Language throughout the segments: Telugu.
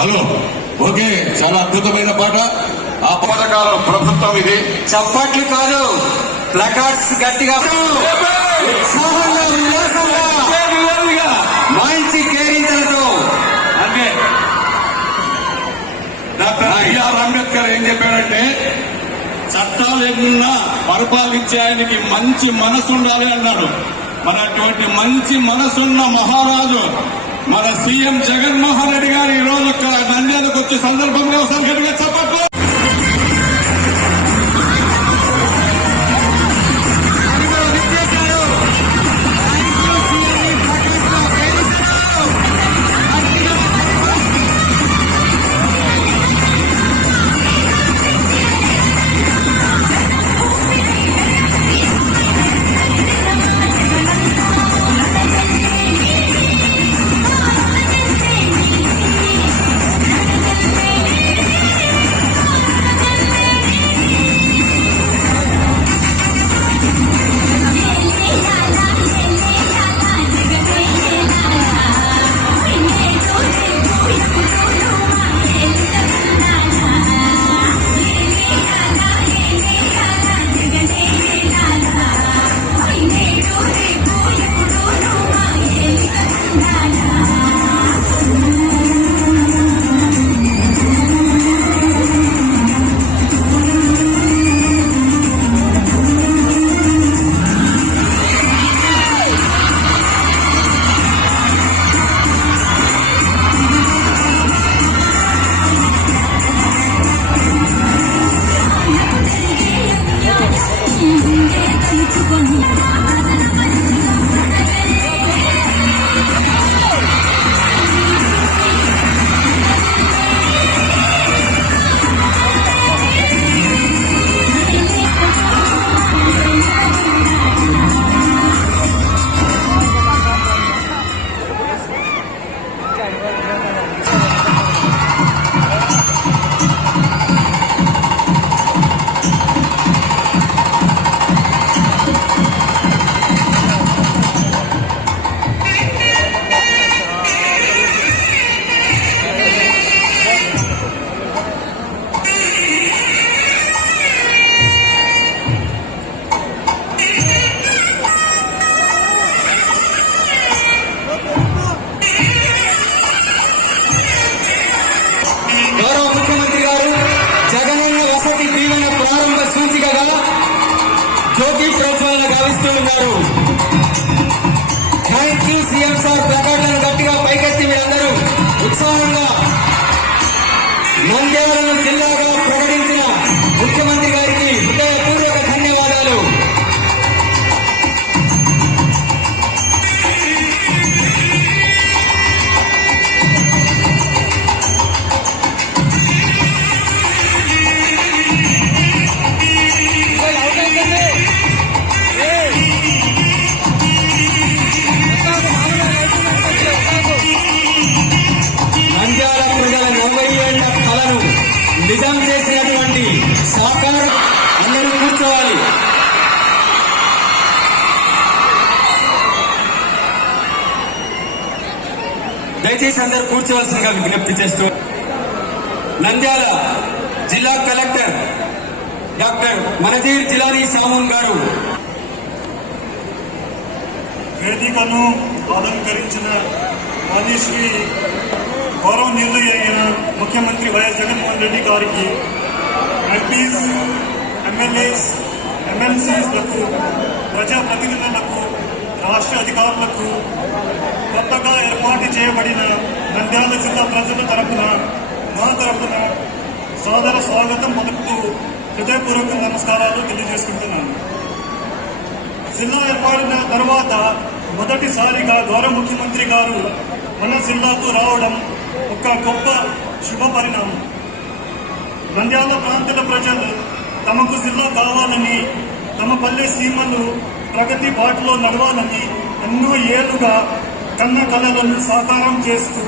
హలో ఓకే, చాలా అద్భుతమైన పాట. ఆ పథకాల ప్రభుత్వం ఇది. చప్పట్లు కాదు, ప్లకార్డ్స్ గట్టిగా ఉత్సాహంగా ఉల్లాసంగా మంచి కేరింతలతో. అంటే డాక్టర్ బిఆర్ అంబేద్కర్ ఏం చెప్పాడంటే, చట్టాలు ఏమన్నా పరిపాలించే ఆయనకి మంచి మనసు ఉండాలి అన్నాడు. మన అటువంటి మంచి మనసున్న మహారాజు మన సీఎం జగన్మోహన్ రెడ్డి గారు ఈ రోజు ఇక్కడ నంద్యాలకు వచ్చే సందర్భంగా ఒకసారి గట్టిగా చెప్పట్లు. Thank you CM sir. ప్లకార్డులను గట్టిగా పైకెత్తి మీరందరూ ఉత్సాహంగా నంద్యాలను జిల్లాగా ప్రకటించిన ముఖ్యమంత్రి గారికి హృదయపూర్వక ధన్యవాదాలు. నిజం చేసినటువంటి సాకారం. అందరూ కూర్చోవాలి. దయచేసి అందరూ కూర్చోవలసిందిగా విజ్ఞప్తి చేస్తూ నంద్యాల జిల్లా కలెక్టర్ డాక్టర్ మనజీర్ జిలానీ సామూన్ గారు వేదికను అలంకరించిన మాన్యశ్రీ గౌరవనీయులు అయిన ముఖ్యమంత్రి వైఎస్ జగన్మోహన్ రెడ్డి గారికి, ఎంపీస్, ఎమ్మెల్యేస్, ఎమ్మెల్సీలకు, ప్రజాప్రతినిధులకు, రాష్ట్ర అధికారులకు, కొత్తగా ఏర్పాటు చేయబడిన నంద్యాల జిల్లా ప్రజల తరఫున మా తరఫున సాదర స్వాగతం పలుకుతూ హృదయపూర్వక నమస్కారాలు తెలియజేసుకుంటున్నాను. జిల్లా ఏర్పడిన తర్వాత మొదటిసారిగా గౌరవ ముఖ్యమంత్రి గారు మన జిల్లాకు రావడం ఒక గొప్ప శుభ పరిణామం. నంద్యాల ప్రాంతాల ప్రజలు తమకు జిల్లా కావాలని, తమ పల్లె సీమలు ప్రగతి బాటలో నడవాలని ఎన్నో ఏళ్లుగా కన్న కలలను సాకారం చేస్తూ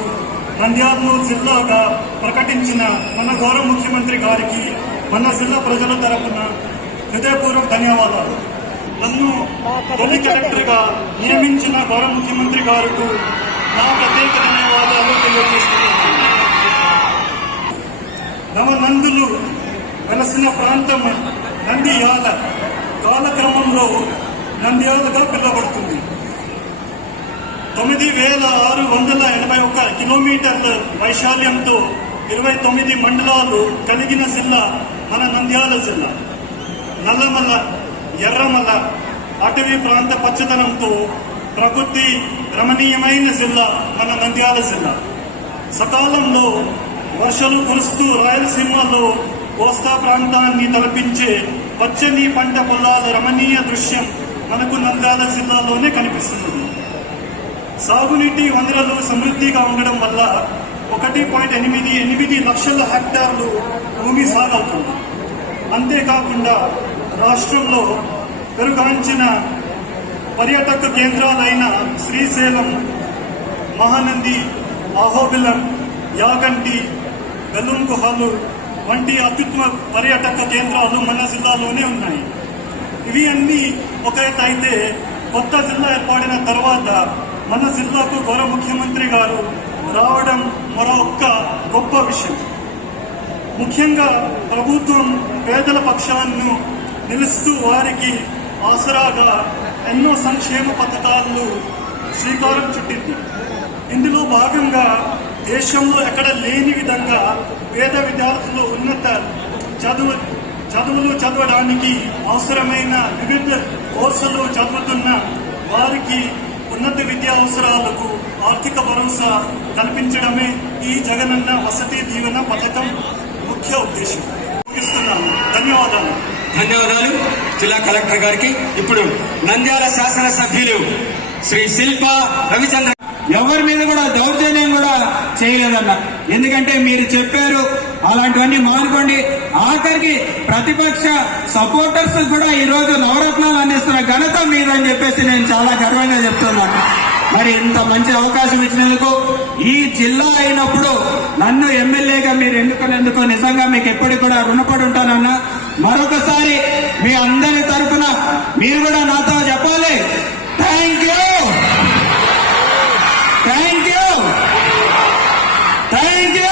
నంద్యాలను జిల్లాగా ప్రకటించిన మన గౌరవ ముఖ్యమంత్రి గారికి మన జిల్లా ప్రజల తరఫున హృదయపూర్వక ధన్యవాదాలు. నన్ను తొలి కలెక్టర్ గా నియమించిన గౌరవ ముఖ్యమంత్రి గారికి నా ప్రత్యేక ధన్యవాదాలు తెలియజేస్తున్నాను. ఋషులు వెలసిన ప్రాంతం నంద్యాల కాలక్రమంలో నంద్యాలగా పిలువబడుతుంది. 9,681 కిలోమీటర్ల వైశాల్యంతో 29 మండలాలు కలిగిన జిల్లా మన నంద్యాల జిల్లా. నల్లమల్ల, ఎర్రమల్ల అటవీ ప్రాంత పచ్చదనంతో ప్రకృతి రమణీయమైన జిల్లా మన నంద్యాల జిల్లా. సకాలంలో వర్షాలు కురుస్తూ రాయలసీమలో కోస్తా ప్రాంతాన్ని తలపించే పచ్చని పంట పొలాల రమణీయ దృశ్యం మనకు నంద్యాల జిల్లాలోనే కనిపిస్తుంది. సాగునీటి వనరులు సమృద్ధిగా ఉండడం వల్ల 1.88 లక్షల హెక్టార్లు భూమి సాగవుతుంది. అంతేకాకుండా రాష్ట్రంలో పెరుగాంచిన పర్యాటక కేంద్రాలైన శ్రీశైలం, మహానంది, అహోబిలం, యాగంటి, బెలూమ్ గుహలు వంటి అత్యుత్తమ పర్యాటక కేంద్రాలు మన జిల్లాలోనే ఉన్నాయి. ఇవి అన్నీ ఒక ఎత్తు అయితే, కొత్త జిల్లా ఏర్పడిన తర్వాత మన జిల్లాకు గౌరవ ముఖ్యమంత్రి గారు రావడం మరొక గొప్ప విషయం. ముఖ్యంగా ప్రభుత్వం పేదల పక్షాన్ని నిలుస్తూ వారికి ఆసరాగా ఎన్నో సంక్షేమ పథకాలను శ్రీకారం చుట్టింది. ఇందులో భాగంగా దేశంలో ఎక్కడ లేని విధంగా పేద విద్యార్థులు ఉన్నత చదువులు చదవడానికి అవసరమైన వివిధ కోర్సులు చదువుతున్న వారికి ఉన్నత విద్యా అవసరాలకు ఆర్థిక భరోసా కల్పించడమే ఈ జగనన్న వసతి దీవెన పథకం ముఖ్య ఉద్దేశం. ముగిస్తున్నాను. ధన్యవాదాలు. ధన్యవాదాలు జిల్లా కలెక్టర్ గారికి. ఇప్పుడు నంద్యాల శాసనసభ్యులు శ్రీ శిల్ప రవిచంద్ర. ఎవరి మీద కూడా దౌర్జన్యం కూడా చేయలేదన్న. ఎందుకంటే మీరు చెప్పారు, అలాంటివన్నీ మానుకోండి. ఆఖరికి ప్రతిపక్ష సపోర్టర్స్ కూడా ఈ రోజు నవరత్నాలు అందిస్తున్న ఘనత మీదని చెప్పేసి నేను చాలా గర్వంగా చెప్తున్నాను. మరి ఇంత మంచి అవకాశం ఇచ్చినందుకు, ఈ జిల్లా అయినప్పుడు నన్ను ఎమ్మెల్యేగా మీరు ఎన్నుకునేందుకు నిజంగా మీకు ఎప్పటికి కూడా రుణపడి ఉంటానన్నా. మరొకసారి మీ అందరి తరఫున మీరు కూడా నాతో చెప్పాలి, thank you, thank you, thank you.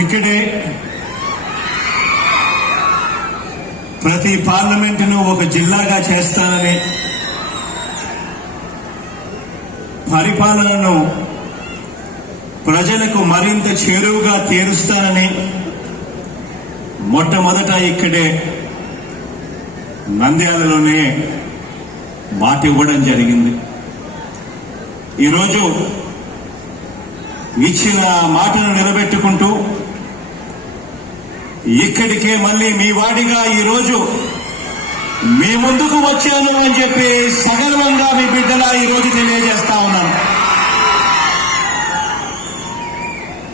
ఇక్కడే ప్రతి పార్లమెంటును ఒక జిల్లాగా చేస్తానని, పరిపాలనను ప్రజలకు మరింత చేరువుగా తీరుస్తానని మొట్టమొదట ఇక్కడే నంద్యాలలోనే మాట ఇవ్వడం జరిగింది. ఈరోజు ఇచ్చిన మాటను నిలబెట్టుకుంటూ ఇక్కడికే మళ్ళీ మీ వాడిగా ఈరోజు మీ ముందుకు వచ్చాను అని చెప్పి సగర్వంగా మీ బిడ్డలా ఈరోజు తెలియజేస్తా ఉన్నాను.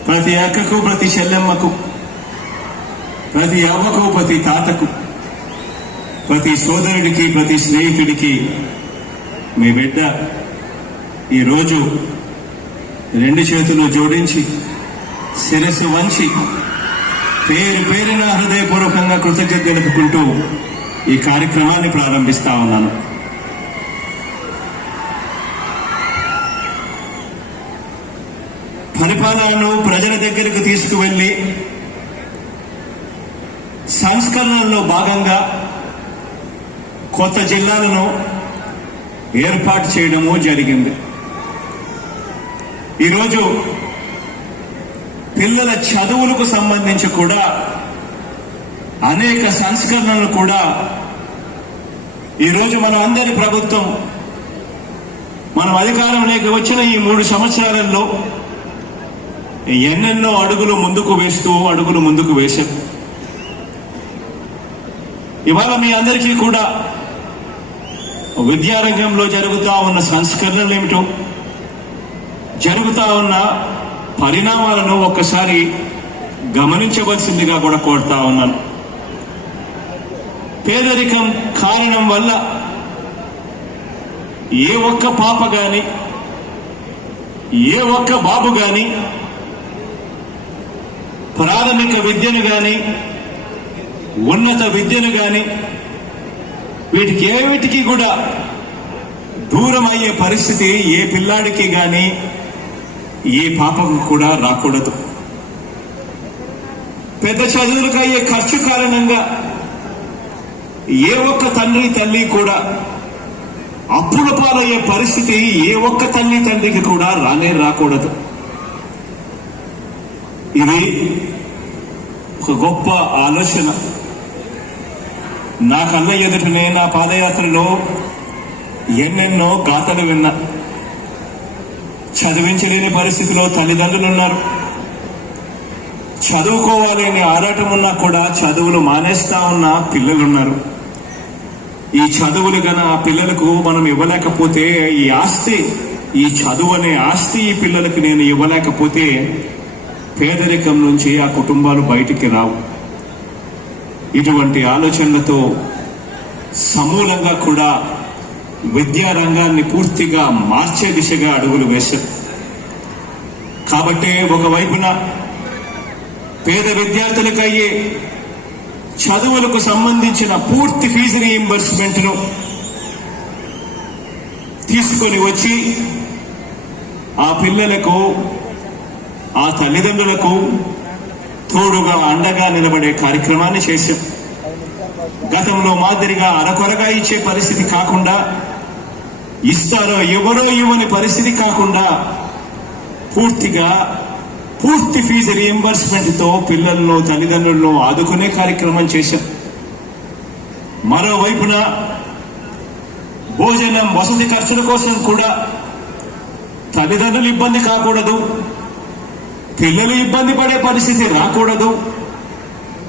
ప్రతి అక్కకు, ప్రతి చెల్లెమ్మకు, ప్రతి అవ్వకు, ప్రతి తాతకు, ప్రతి సోదరుడికి, ప్రతి స్నేహితుడికి మీ బిడ్డ ఈరోజు రెండు చేతులు జోడించి శిరస్సు వంచి పేరు పేరున హృదయపూర్వకంగా కృతజ్ఞత తెలుపుకుంటూ ఈ కార్యక్రమాన్ని ప్రారంభిస్తా ఉన్నాను. పరిపాలనను ప్రజల దగ్గరకు తీసుకువెళ్లి సంస్కరణల్లో భాగంగా కొత్త జిల్లాలను ఏర్పాటు చేయడము జరిగింది. ఈరోజు పిల్లల చదువులకు సంబంధించి కూడా అనేక సంస్కరణలు కూడా ఈరోజు మన అందరి ప్రభుత్వం మనం అధికారంలోకి వచ్చిన ఈ 3 సంవత్సరాలలో ఎన్నెన్నో అడుగులు ముందుకు వేశాం. ఇవాళ మీ అందరికీ కూడా విద్యారంగంలో జరుగుతూ ఉన్న సంస్కరణలు ఏమిటో, జరుగుతూ ఉన్న పరిణామాలను ఒక్కసారి గమనించవలసిందిగా కూడా కోరుతా ఉన్నాను. పేదరికం కారణం వల్ల ఏ ఒక్క పాప గాని, ఏ ఒక్క బాబు గాని ప్రాథమిక విద్యను గాని, ఉన్నత విద్యను గాని వీటికి ఏమిటికి కూడా దూరం అయ్యే పరిస్థితి ఏ పిల్లాడికి గాని, ఏ పాపకు కూడా రాకూడదు. పెద్ద చదువులకు అయ్యే ఖర్చు కారణంగా ఏ ఒక్క తండ్రి తల్లి కూడా అప్పుల పాలయ్యే పరిస్థితి ఏ ఒక్క తల్లి తండ్రికి కూడా రాకూడదు. ఇది ఒక గొప్ప ఆలోచన. నా కళ్ళ ఎదుటనే నా పాదయాత్రలో ఎన్నెన్నో గాథలు విన్నా. చదివించలేని పరిస్థితిలో తల్లిదండ్రులు ఉన్నారు. చదువుకోవాలి అనే ఆరాటం ఉన్నా కూడా చదువులు మానేస్తా ఉన్న పిల్లలున్నారు. ఈ చదువులు గన ఆ పిల్లలకు మనం ఇవ్వలేకపోతే, ఈ ఆస్తి, ఈ చదువు అనే ఆస్తి ఈ పిల్లలకు నేను ఇవ్వలేకపోతే పేదరికం నుంచి ఆ కుటుంబాలు బయటికి రావు. ఇటువంటి ఆలోచనలతో సమూలంగా కూడా విద్యా రంగాన్ని పూర్తిగా మార్చే దిశగా అడుగులు వేశారు. కాబట్టి ఒకవైపున పేద విద్యార్థులకు అయ్యే చదువులకు సంబంధించిన పూర్తి ఫీజు రీయింబర్స్మెంట్ ను తీసుకొని వచ్చి ఆ పిల్లలకు, ఆ తల్లిదండ్రులకు తోడుగా అండగా నిలబడే కార్యక్రమాన్ని చేశాం. గతంలో మాదిరిగా అరకొరగా ఇచ్చే పరిస్థితి కాకుండా, ఇస్తారో ఎవరో ఇవ్వని పరిస్థితి కాకుండా పూర్తి ఫీజు రీయింబర్స్మెంట్ తో పిల్లలను, తల్లిదండ్రులను ఆదుకునే కార్యక్రమం చేశాం. మరోవైపున భోజనం, వసతి ఖర్చుల కోసం కూడా తల్లిదండ్రులు ఇబ్బంది కాకూడదు, పిల్లలు ఇబ్బంది పడే పరిస్థితి రాకూడదు.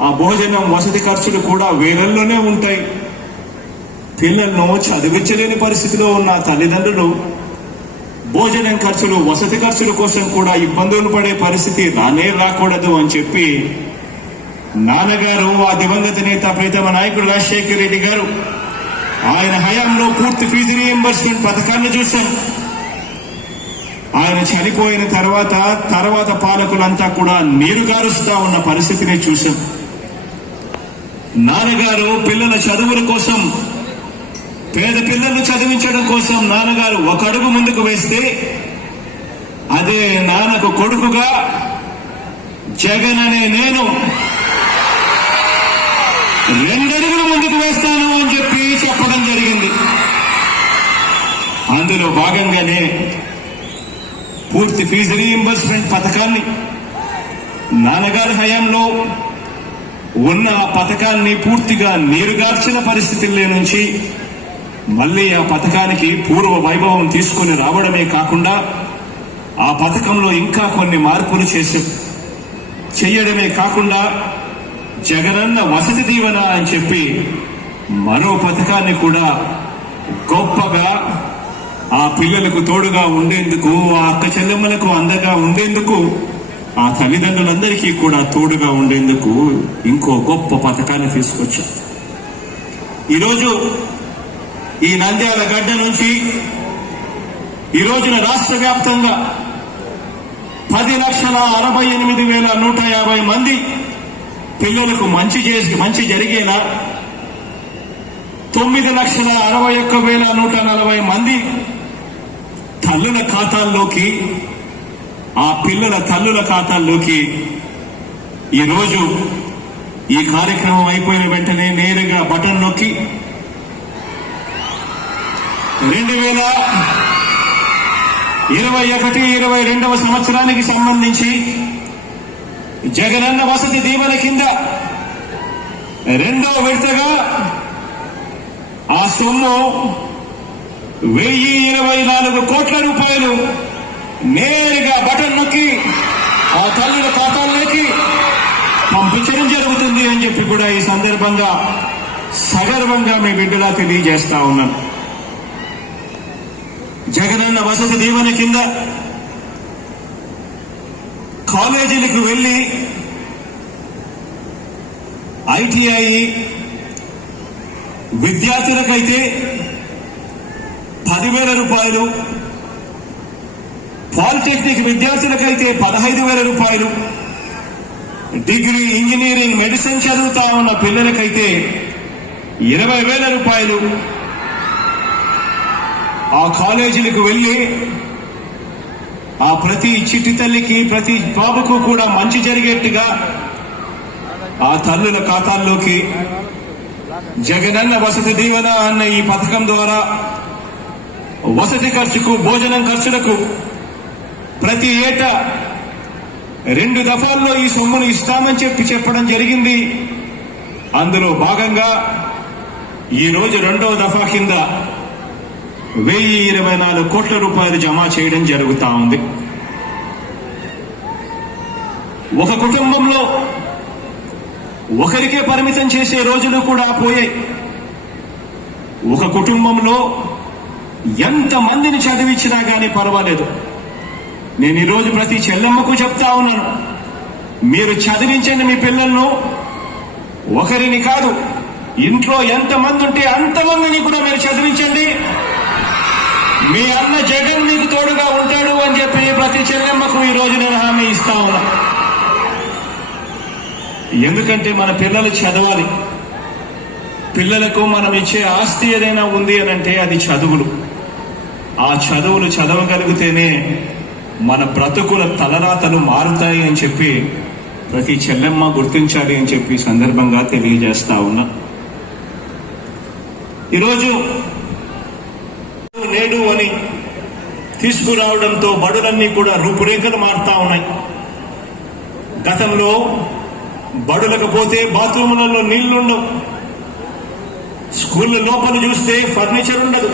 ఆ భోజనం, వసతి ఖర్చులు కూడా వేలల్లోనే ఉంటాయి. పిల్లలను చదివించలేని పరిస్థితిలో ఉన్న తల్లిదండ్రులు భోజనం ఖర్చులు, వసతి ఖర్చుల కోసం కూడా ఇబ్బందులు పడే పరిస్థితి రాకూడదు అని చెప్పి నాన్నగారు, ఆ దివంగత నేత ప్రీతమ నాయకుడు రాజశేఖర రెడ్డి గారు, ఆయన హయాంలో పూర్తి ఫీజు రీయింబర్స్మెంట్ పథకాన్ని చూశాం. ఆయన చనిపోయిన తర్వాత పాలకులంతా కూడా నీరుగారుస్తా ఉన్న పరిస్థితిని చూశాం. నాన్నగారు పిల్లల చదువుల కోసం, పేద పిల్లలను చదివించడం కోసం నాన్నగారు ఒక అడుగు ముందుకు వేస్తే, అదే నాన్నకు కొడుకుగా జగన్ అనే నేను 2 అడుగులు ముందుకు వేస్తాను అని చెప్పి చెప్పడం జరిగింది. అందులో భాగంగానే పూర్తి ఫీజు రీయింబర్స్మెంట్ పథకాన్ని నాన్నగారి హయాంలో ఉన్న ఆ పథకాన్ని పూర్తిగా నీరుగార్చిన పరిస్థితుల్లో నుంచి మళ్లీ ఆ పథకానికి పూర్వ వైభవం తీసుకుని రావడమే కాకుండా ఆ పథకంలో ఇంకా కొన్ని మార్పులు చేయడమే కాకుండా జగనన్న వసతి దీవెన అని చెప్పి మరో పథకాన్ని కూడా గొప్పగా ఆ పిల్లలకు తోడుగా ఉండేందుకు, ఆ అక్క చెల్లెమ్మలకు అండగా ఉండేందుకు, ఆ తల్లిదండ్రులందరికీ కూడా తోడుగా ఉండేందుకు ఇంకో గొప్ప పథకాన్ని తీసుకొచ్చాం. ఈరోజు ఈ నంద్యాల గడ్డ నుంచి ఈ రోజున రాష్ట్ర వ్యాప్తంగా 10,68,150 మంది పిల్లలకు మంచి జరిగేలా 9,61,140 మంది తల్లుల ఖాతాల్లోకి, ఆ పిల్లల తల్లుల ఖాతాల్లోకి ఈరోజు ఈ కార్యక్రమం అయిపోయిన వెంటనే నేరుగా బటన్ నొక్కి 2021-22వ సంవత్సరానికి సంబంధించి జగనన్న వసతి దీవెన కింద 2వ విడతగా ఆ సొమ్ము 1,024 కోట్ల రూపాయలు నేరుగా బటన్ నొక్కి ఆ తల్లుల ఖాతాల్లోకి పంపించడం జరుగుతుంది అని చెప్పి కూడా ఈ సందర్భంగా సగర్వంగా మీ బిడ్డలా తెలియజేస్తా ఉన్నాను. జగనన్న వసతి దీవెన కింద కాలేజీలకు వెళ్ళి ఐటీఐ విద్యార్థులకైతే 10,000 రూపాయలు, పాలిటెక్నిక్ విద్యార్థులకైతే 15,000 రూపాయలు, డిగ్రీ, ఇంజనీరింగ్, మెడిసిన్ చదువుతా ఉన్న పిల్లలకైతే 20,000 రూపాయలు. ఆ కాలేజీలకు వెళ్ళి ఆ ప్రతి చిట్టి తల్లికి, ప్రతి బాబుకు కూడా మంచి జరిగేట్టుగా ఆ తల్లుల ఖాతాల్లోకి జగనన్న వసతి దీవెన అన్న ఈ పథకం ద్వారా వసతి ఖర్చుకు, భోజనం ఖర్చులకు ప్రతి ఏటా 2 దఫాల్లో ఈ సొమ్మును ఇస్తామని చెప్పడం జరిగింది. అందులో భాగంగా ఈ రోజు 2వ దఫా కింద 1,024 కోట్ల రూపాయలు జమ చేయడం జరుగుతా ఉంది. ఒక కుటుంబంలో ఒకరికే పరిమితం చేసే రోజులు కూడా పోయాయి. ఒక కుటుంబంలో ఎంతమందిని చదివించినా కానీ పర్వాలేదు. నేను ఈరోజు ప్రతి చెల్లెమ్మకు చెప్తా ఉన్నాను, మీరు చదివించండి మీ పిల్లలను. ఒకరిని కాదు, ఇంట్లో ఎంతమంది ఉంటే అంతమందిని కూడా మీరు చదివించండి. మీ అన్న జగన్ మీకు తోడుగా ఉంటాడు అని చెప్పి ప్రతి చెల్లెమ్మకు ఈరోజు నేను హామీ ఇస్తా ఉన్నా. ఎందుకంటే మన పిల్లలు చదవాలి. పిల్లలకు మనం ఇచ్చే ఆస్తి ఏదైనా ఉంది అని అంటే అది చదువులు. ఆ చదువులు చదవగలిగితేనే మన బ్రతుకుల తలరాతలు మారుతాయి అని చెప్పి ప్రతి చెల్లెమ్మ గుర్తించాలి అని చెప్పి సందర్భంగా తెలియజేస్తా ఉన్నా. ఈరోజు నేడు అని తీసుకురావడంతో బడులన్నీ కూడా రూపురేఖలు మారుతా ఉన్నాయి. గతంలో బడులకు పోతే బాత్రూములలో నీళ్లుండవు, స్కూళ్ళ లోపల చూస్తే ఫర్నిచర్ ఉండదు,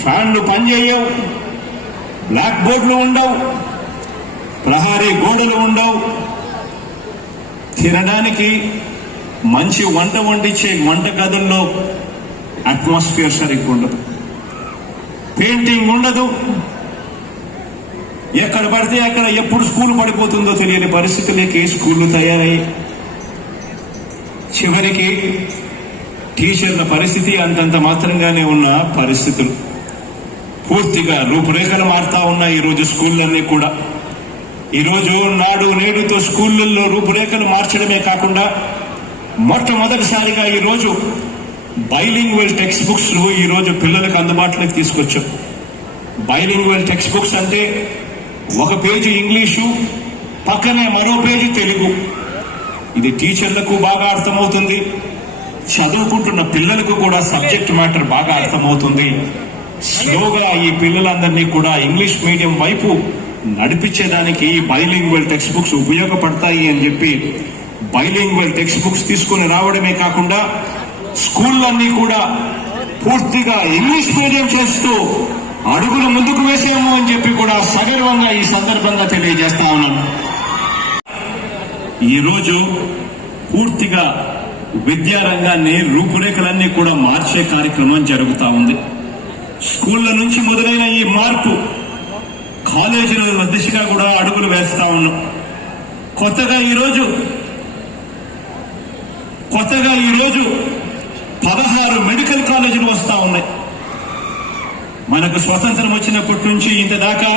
ఫ్యాన్లు పనిచేయవు, బ్లాక్ బోర్డులు ఉండవు, ప్రహారీ గోడలు ఉండవు, తినడానికి మంచి వంట వండించే వంట గదుల్లో అట్మాస్ఫియర్ సరిగ్గా ఉండదు, పెయింటింగ్ ఉండదు. ఎక్కడ పడితే అక్కడ ఎప్పుడు స్కూల్ పడిపోతుందో తెలియని పరిస్థితులకి స్కూళ్లు తయారయ్యి చివరికి టీచర్ల పరిస్థితి అంతంత మాత్రంగానే ఉన్న పరిస్థితులు. పూర్తిగా రూపురేఖలు మారుతా ఉన్నాయి ఈరోజు స్కూళ్ళన్నీ కూడా. ఈరోజు నాడు నేడుతో స్కూళ్ళల్లో రూపురేఖలు మార్చడమే కాకుండా మొట్టమొదటిసారిగా ఈరోజు బైలింగ్వల్ టెక్స్ట్ బుక్స్ ఈరోజు పిల్లలకు అందుబాటులోకి తీసుకొచ్చాం. బైలింగ్వల్ టెక్స్ట్ బుక్స్ అంటే ఒక పేజీ ఇంగ్లీషు, పక్కనే మరో పేజీ తెలుగు. ఇది టీచర్లకు బాగా అర్థమవుతుంది, చదువుకుంటున్న పిల్లలకు కూడా సబ్జెక్ట్ మ్యాటర్ బాగా అర్థమవుతుంది. స్లోగా ఈ పిల్లలందరినీ కూడా ఇంగ్లీష్ మీడియం వైపు నడిపించేదానికి బైలింగ్వల్ టెక్స్ట్ బుక్స్ ఉపయోగపడతాయి అని చెప్పి బైలింగ్వల్ టెక్స్ట్ బుక్స్ తీసుకొని రావడమే కాకుండా స్కూళ్ళన్నీ కూడా పూర్తిగా ఇంగ్లీష్ మీడియం చేస్తూ అడుగులు ముందుకు వేసాము అని చెప్పి కూడా సగర్వంగా ఈ సందర్భంగా తెలియజేస్తా ఉన్నాను. ఈరోజు పూర్తిగా విద్యారంగాన్ని రూపురేఖలన్నీ కూడా మార్చే కార్యక్రమం జరుగుతూ ఉంది. స్కూళ్ళ నుంచి మొదలైన ఈ మార్పు కాలేజీల దిశగా కూడా అడుగులు వేస్తా ఉన్నాం. కొత్తగా ఈరోజు 16 మెడికల్ కాలేజీలు వస్తా ఉన్నాయి. మనకు స్వతంత్రం వచ్చినప్పటి నుంచి ఇంతదాకా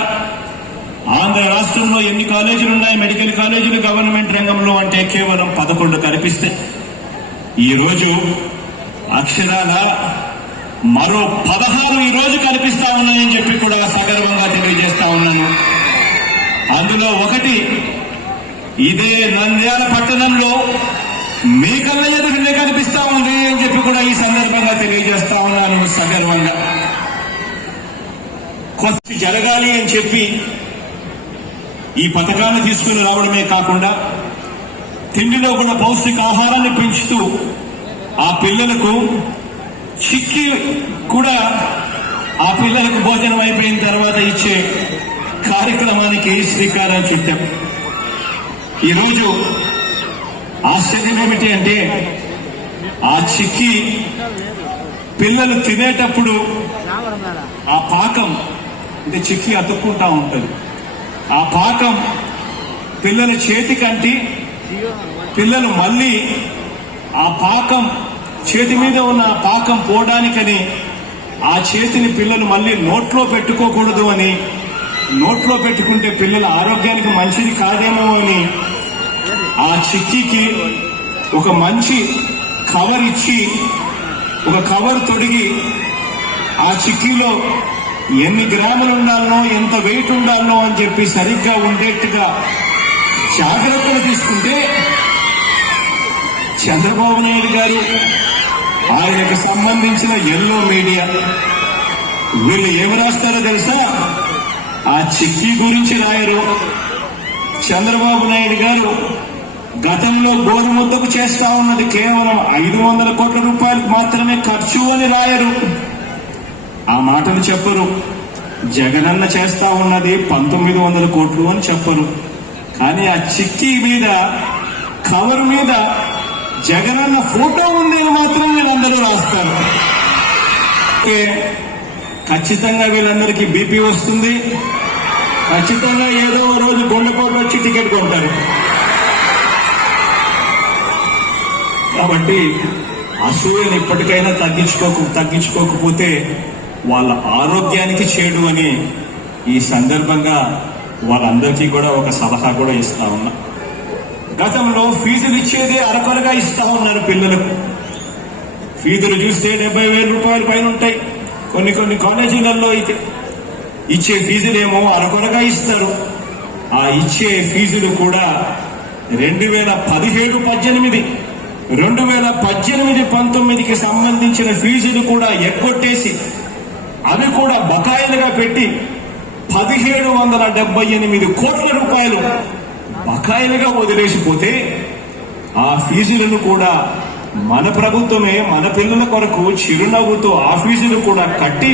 ఆంధ్ర రాష్ట్రంలో ఎన్ని కాలేజీలు ఉన్నాయి మెడికల్ కాలేజీలు గవర్నమెంట్ రంగంలో అంటే కేవలం 11 కనిపిస్తాయి. ఈరోజు అక్షరాల మరో 16 ఈరోజు కనిపిస్తా ఉన్నాయని చెప్పి కూడా సగర్వంగా తెలియజేస్తా ఉన్నాను. అందులో ఒకటి ఇదే నంద్యాల పట్టణంలో మీ కళ్ళ ఎదురునే కనిపిస్తా ఉంది అని చెప్పి కూడా ఈ సందర్భంగా తెలియజేస్తా ఉన్నాను సగర్వంగా. కొత్త జరగాలి అని చెప్పి ఈ పథకాన్ని తీసుకుని రావడమే కాకుండా తిండిలో కూడా పౌష్టికాహారాన్ని పెంచుతూ ఆ పిల్లలకు చిక్కి కూడా ఆ పిల్లలకు భోజనం అయిపోయిన తర్వాత ఇచ్చే కార్యక్రమానికి శ్రీకారం చుట్టాం. ఈరోజు ఆశ్చర్యం ఏమిటి అంటే ఆ చిక్కి పిల్లలు తినేటప్పుడు ఆ పాకం అంటే చిక్కి అతుక్కుంటా ఉంటుంది. ఆ పాకం పిల్లల చేతికంటి పిల్లలు మళ్ళీ ఆ పాకం చేతి మీద ఉన్న ఆ పాకం పోవడానికని ఆ చేతిని పిల్లలు మళ్ళీ నోట్లో పెట్టుకోకూడదు అని, నోట్లో పెట్టుకుంటే పిల్లల ఆరోగ్యానికి మంచిది కాదేమో అని ఆ చిక్కికి ఒక మంచి కవర్ ఇచ్చి, ఒక కవర్ తొడిగి ఆ చిక్కీలో ఎన్ని గ్రాములు ఉండాలనో, ఎంత వెయిట్ ఉండాలనో అని చెప్పి సరిగ్గా ఉండేట్టుగా జాగ్రత్తలు తీసుకుంటే చంద్రబాబు నాయుడు గారు, ఆయనకు సంబంధించిన ఎల్లో మీడియా వీళ్ళు ఏమి రాస్తారో తెలుసా? ఆ చిక్కీ గురించి రాయరు. చంద్రబాబు నాయుడు గారు గతంలో గోరుముద్దకు చేస్తా ఉన్నది కేవలం 500 కోట్ల రూపాయలకు మాత్రమే ఖర్చు అని రాయరు. ఆ మాటలు చెప్పరు. జగనన్న చేస్తా ఉన్నది 1900 కోట్లు అని చెప్పరు. కానీ ఆ చిక్కీ మీద, కవర్ మీద జగనన్న ఫోటో ఉంది అని మాత్రం వీళ్ళందరూ రాస్తారు. ఖచ్చితంగా వీళ్ళందరికీ బీపీ వస్తుంది. ఖచ్చితంగా ఏదో రోజు గుండెపోటు వచ్చి టికెట్ కొంటారు. కాబట్టి అసూయను ఇప్పటికైనా తగ్గించుకోకపోతే వాళ్ళ ఆరోగ్యానికి చేడు అని ఈ సందర్భంగా వాళ్ళందరికీ కూడా ఒక సలహా కూడా ఇస్తా ఉన్నా. గతంలో ఫీజులు ఇచ్చేదే అరకొరగా ఇస్తా ఉన్నారు పిల్లలకు. ఫీజులు చూస్తే 70,000 రూపాయల పైన ఉంటాయి. కొన్ని కాలేజీలలో ఇచ్చే ఫీజులేమో అరకొరగా ఇస్తారు. ఆ ఇచ్చే ఫీజులు కూడా 2017-18, 2018-19కి సంబంధించిన ఫీజులు కూడా ఎగ్గొట్టేసి అవి కూడా బకాయిలుగా పెట్టి 1778 కోట్ల రూపాయలు బకాయిలుగా వదిలేసిపోతే ఆ ఫీజులను కూడా మన ప్రభుత్వమే మన పిల్లల కొరకు చిరునవ్వుతో ఆ ఫీజులు కూడా కట్టి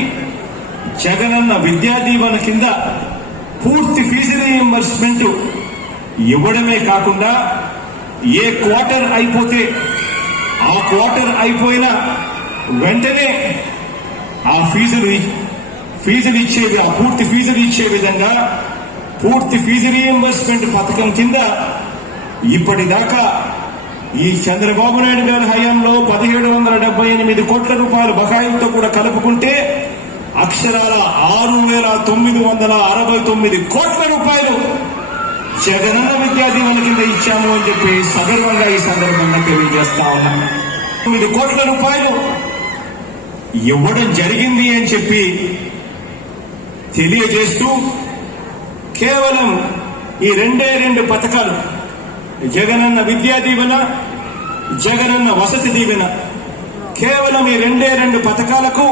జగనన్న విద్యా దీవెన కింద పూర్తి ఫీజు రీయింబర్స్మెంట్ ఇవ్వడమే కాకుండా ఏ క్వార్టర్ అయిపోతే ఆ క్వార్టర్ అయిపోయిన వెంటనే ఆ ఫీజులు ఇచ్చేది, ఆ పూర్తి ఫీజులు ఇచ్చే విధంగా పూర్తి ఫీజు రీయింబర్స్మెంట్ పథకం కింద ఇప్పటిదాకా ఈ చంద్రబాబు నాయుడు గారి హయాంలో 1778 కోట్ల రూపాయలు బకాయిలతో కూడా కలుపుకుంటే అక్షరాల 6,969 కోట్ల రూపాయలు జగనన్న విద్యా దీవెన కింద ఇచ్చాము అని చెప్పి సగర్వంగా ఈ సందర్భంగా తెలియజేస్తా ఉన్నాం. 9 కోట్ల రూపాయలు ఇవ్వడం జరిగింది అని చెప్పి తెలియజేస్తూ కేవలం ఈ 2 పథకాలు, జగనన్న విద్యా దీవెన, జగనన్న వసతి దీవెన, కేవలం ఈ 2 పథకాలకు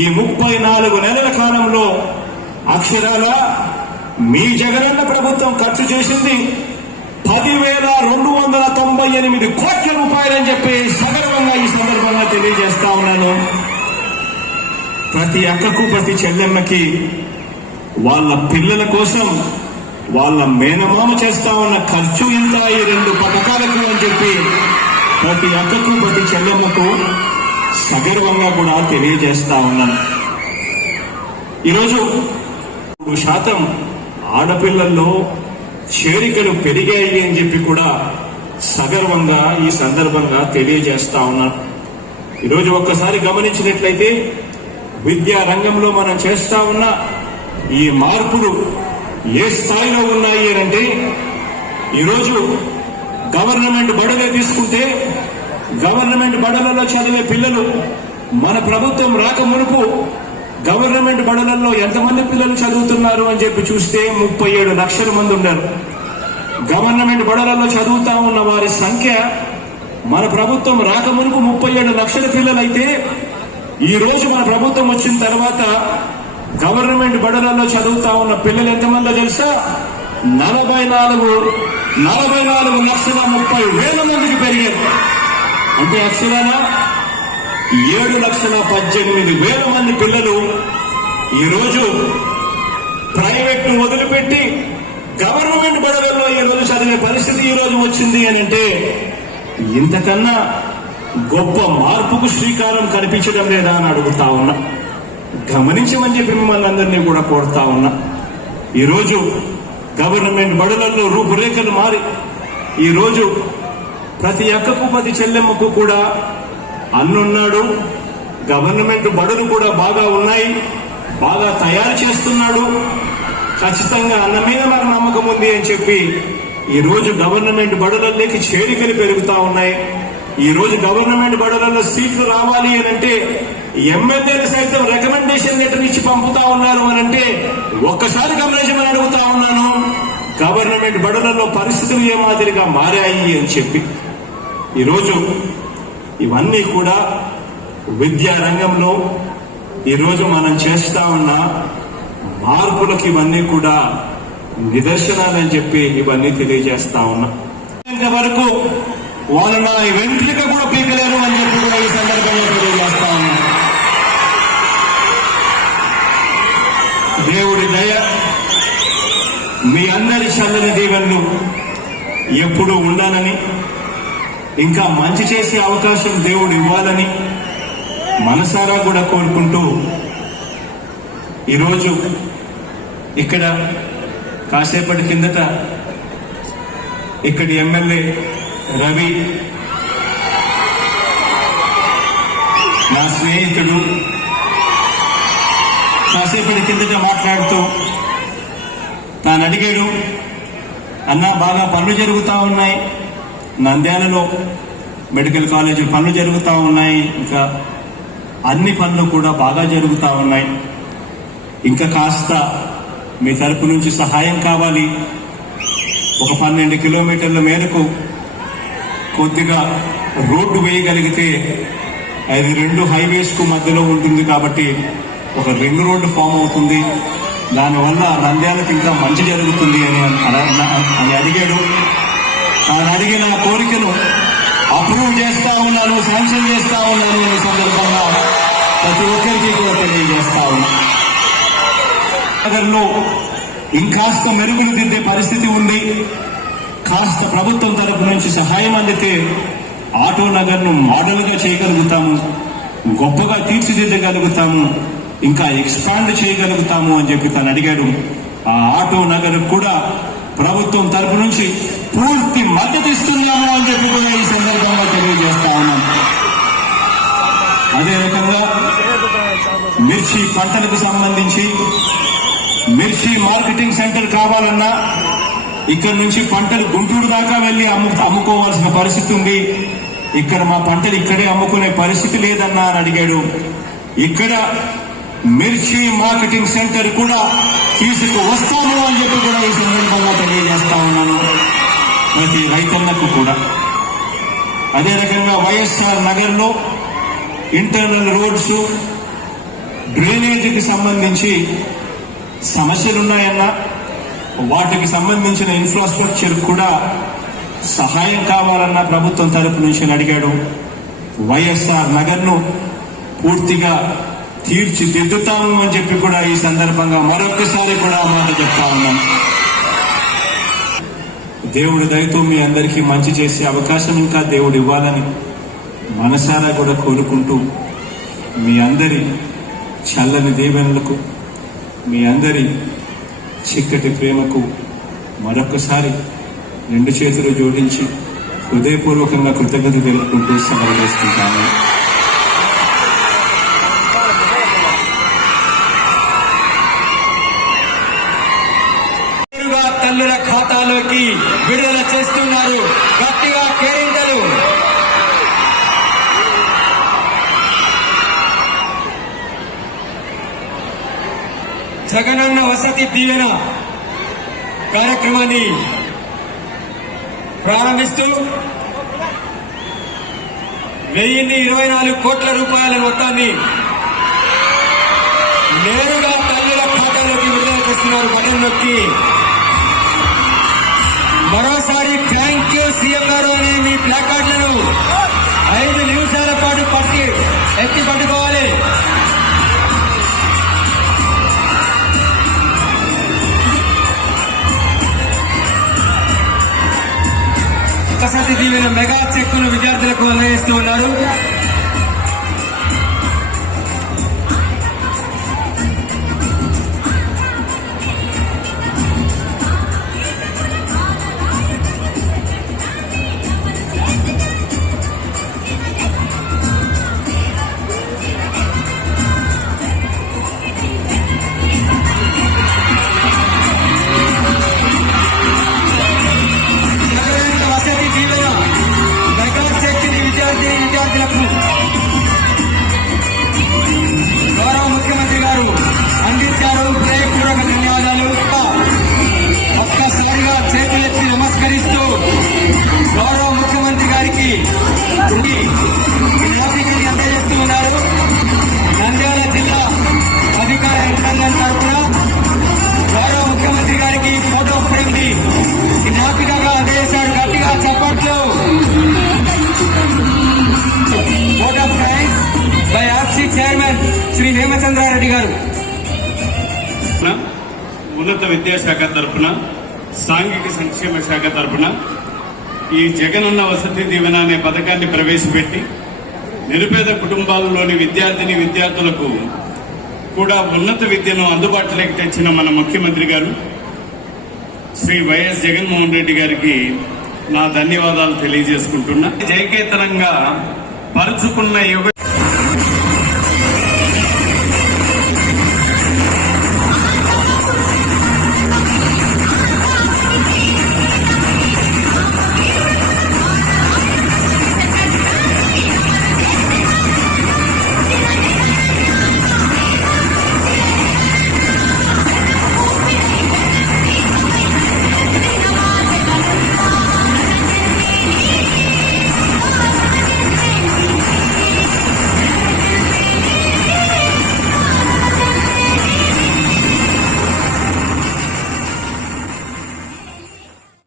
ఈ 34 నెలల కాలంలో అక్షరాల మీ జగనన్న ప్రభుత్వం ఖర్చు చేసింది 10,298 కోట్ల రూపాయలని చెప్పి సగర్వంగా ఈ సందర్భంగా తెలియజేస్తా ఉన్నాను. ప్రతి అక్కకు, ప్రతి చెల్లెమ్మకి వాళ్ళ పిల్లల కోసం వాళ్ళ మేనమామ చేస్తా ఉన్న ఖర్చు ఇంత ఈ 2 పథకాలకు అని చెప్పి ప్రతి అక్కకు, ప్రతి చెల్లెమ్మకు సగర్వంగా కూడా తెలియజేస్తా ఉన్నాను. ఈరోజు 3% ఆడపిల్లల్లో చేరికలు పెరిగాయి అని చెప్పి కూడా సగర్వంగా ఈ సందర్భంగా తెలియజేస్తా ఉన్నాను. ఈరోజు ఒక్కసారి గమనించినట్లయితే విద్యా రంగంలో మనం చేస్తా ఉన్న ఈ మార్పులు ఏ స్థాయిలో ఉన్నాయి అంటే, ఈరోజు గవర్నమెంట్ బడులే తీసుకుంటే గవర్నమెంట్ బడులలో చదివే పిల్లలు మన ప్రభుత్వం రాక మునుపు గవర్నమెంట్ బడులలో ఎంతమంది పిల్లలు చదువుతున్నారు అని చెప్పి చూస్తే 37 లక్షల మంది ఉన్నారు. గవర్నమెంట్ బడులలో చదువుతా ఉన్న వారి సంఖ్య మన ప్రభుత్వం రాక మునుపు 37 లక్షల పిల్లలైతే, ఈ రోజు మన ప్రభుత్వం వచ్చిన తర్వాత గవర్నమెంట్ బడులలో చదువుతా ఉన్న పిల్లలు ఎంతమందో తెలుసా? 44,30,30,000 మందికి పెరిగారు. అంటే అక్షరాల 7,18,000 మంది పిల్లలు ఈరోజు ప్రైవేట్ ను వదిలిపెట్టి గవర్నమెంట్ బడులలో ఈరోజు చదివే పరిస్థితి ఈరోజు వచ్చింది అని అంటే, ఇంతకన్నా గొప్ప మార్పుకు శ్రీకారం కనిపించడం లేదా అని అడుగుతా ఉన్నా. గమనించమని చెప్పి మిమ్మల్ని అందరినీ కూడా కోరుతా ఉన్నా. ఈరోజు గవర్నమెంట్ బడులలో రూపురేఖలు మారి ఈరోజు ప్రతి అక్కకు ప్రతి చెల్లెమ్మకు కూడా అన్నున్నాడు. గవర్నమెంట్ బడులు కూడా బాగా ఉన్నాయి, బాగా తయారు చేస్తున్నాడు. ఖచ్చితంగా అన్న మీద నాకు నమ్మకం ఉంది అని చెప్పి ఈరోజు గవర్నమెంట్ బడులలోకి చేరికలు పెరుగుతా ఉన్నాయి. ఈరోజు గవర్నమెంట్ బడులలో సీట్లు రావాలి అని అంటే ఎమ్మెల్యేలు సైతం రికమెండేషన్ లెటర్ ఇచ్చి పంపుతా ఉన్నారు అని అంటే ఒక్కసారి గమనించమని అడుగుతా ఉన్నాను. గవర్నమెంట్ బడులలో పరిస్థితులు ఏ మాదిరిగా మారాయి అని చెప్పి ఈరోజు ఇవన్నీ కూడా విద్యా రంగంలో ఈరోజు మనం చేస్తా ఉన్న మార్పులకు ఇవన్నీ కూడా నిదర్శనాలని చెప్పి ఇవన్నీ తెలియజేస్తా ఉన్నా. ఇంతవరకు వాళ్ళు నా వెంట్రుక కూడా పీకలేరు అని చెప్పి కూడా ఈ సందర్భంగా తెలియజేస్తా ఉన్నా. దేవుడి దయ, మీ అందరి చల్లని దీవెనలు ఎప్పుడూ ఉండాలని, ఇంకా మంచి చేసే అవకాశం దేవుడు ఇవ్వాలని మనసారా కూడా కోరుకుంటూ ఈరోజు ఇక్కడ కాసేపటి కిందట ఇక్కడి ఎమ్మెల్యే రవి నా స్నేహితుడు కాసేపటి కిందట మాట్లాడుతూ తాను అడిగాడు, అన్న బాగా పనులు జరుగుతూ ఉన్నాయి, నంద్యాలలో మెడికల్ కాలేజీ పనులు జరుగుతూ ఉన్నాయి, ఇంకా అన్ని పనులు కూడా బాగా జరుగుతూ ఉన్నాయి, ఇంకా కాస్త మీ తరపు నుంచి సహాయం కావాలి, ఒక 12 కిలోమీటర్ల మేరకు కొద్దిగా రోడ్డు వేయగలిగితే అది 2 హైవేస్ కు మధ్యలో ఉంటుంది కాబట్టి ఒక రింగ్ రోడ్డు ఫామ్ అవుతుంది, దానివల్ల నంద్యాలకు ఇంకా మంచి జరుగుతుంది అని అడిగాడు. తాను అడిగిన కోరికను అప్రూవ్ చేస్తా ఉన్నాను, శాంక్షన్ చేస్తా ఉన్నాను అనే సందర్భంగా ప్రతి ఒక్కరికి కూడా తెలియజేస్తా ఉన్నాను. నగర్లో ఇంకాస్త మెరుగులు దిద్దే పరిస్థితి ఉంది. కాస్త ప్రభుత్వం తరపు నుంచి సహాయం అందితే ఆటో నగర్ను మోడల్గా చేయగలుగుతాము, గొప్పగా తీర్చిదిద్దగలుగుతాము, ఇంకా ఎక్స్పాండ్ చేయగలుగుతాము అని చెప్పి తను అడిగాడు. ఆ ఆటో నగర్ కూడా ప్రభుత్వం తరపు నుంచి పూర్తి మద్దతు ఇస్తున్నాము అని చెప్పి కూడా ఈ సందర్భంగా తెలియజేస్తా ఉన్నాం. అదే రకంగా మిర్చి పంటలకు సంబంధించి మిర్చి మార్కెటింగ్ సెంటర్ కావాలన్నా ఇక్కడ నుంచి పంటలు గుంటూరు దాకా వెళ్లి అమ్ముకోవాల్సిన పరిస్థితి ఉంది, ఇక్కడ మా పంటలు ఇక్కడే అమ్ముకునే పరిస్థితి లేదన్నా అని అడిగాడు. ఇక్కడ మిర్చి మార్కెటింగ్ సెంటర్ కూడా తీసుకువస్తాము అని చెప్పి కూడా ఈ సందర్భంగా తెలియజేస్తా ఉన్నాను ప్రతి రైతన్నకు కూడా. అదే రకంగా వైఎస్ఆర్ నగర్ లో ఇంటర్నల్ రోడ్స్, డ్రైనేజీకి సంబంధించి సమస్యలున్నాయన్నా వాటికి సంబంధించిన ఇన్ఫ్రాస్ట్రక్చర్ కూడా సహాయం కావాలన్న ప్రభుత్వం తరపు నుంచి అడిగాడు. వైఎస్ఆర్ నగర్ ను పూర్తిగా తీర్చిదిద్దుతాము అని చెప్పి కూడా ఈ సందర్భంగా మరొకసారి కూడా మాట చెప్తా ఉన్నాను. దేవుడి దయతో మీ అందరికీ మంచి చేసే అవకాశం ఇంకా దేవుడు ఇవ్వాలని మనసారా కూడా కోరుకుంటూ మీ అందరి చల్లని దీవెనలకు, మీ అందరి చిక్కటి ప్రేమకు మరొకసారి 2 చేతులు జోడించి హృదయపూర్వకంగా కృతజ్ఞత తెలుపుకుంటూ సెలవు చేసుకుంటాను. తల్లుల ఖాతాలోకి విడుదల చేస్తున్నారు. గట్టిగా కేరింతలు. జగనన్న వసతి దీవెన కార్యక్రమాన్ని ప్రారంభిస్తూ 1024 కోట్ల రూపాయల మొత్తాన్ని నేరుగా తల్లుల ఖాతాలోకి విడుదల చేస్తున్నారు. బటన్ నొక్కి మరోసారి థ్యాంక్ యూ సీఎం గారు అనే మీ ప్లాకార్డులను 5 నిమిషాల పాటు ఎత్తి పట్టుకోవాలి. వసతి దీవెన మెగా చెక్కును విద్యార్థులకు అందజేస్తూ ఉన్నారు. ఉన్నత విద్యాశాఖ తరపున, సాంఘిక సంక్షేమ శాఖ తరపున ఈ జగనన్న వసతి దీవెన అనే పథకాన్ని ప్రవేశపెట్టి నిరుపేద కుటుంబాలలోని విద్యార్థులకు కూడా ఉన్నత విద్యను అందుబాటులోకి తెచ్చిన మన ముఖ్యమంత్రి గారు శ్రీ వైఎస్ జగన్మోహన్ రెడ్డి గారికి నా ధన్యవాదాలు తెలియజేసుకుంటున్నా. జయకేతనంగా పరుచుకున్న యుగ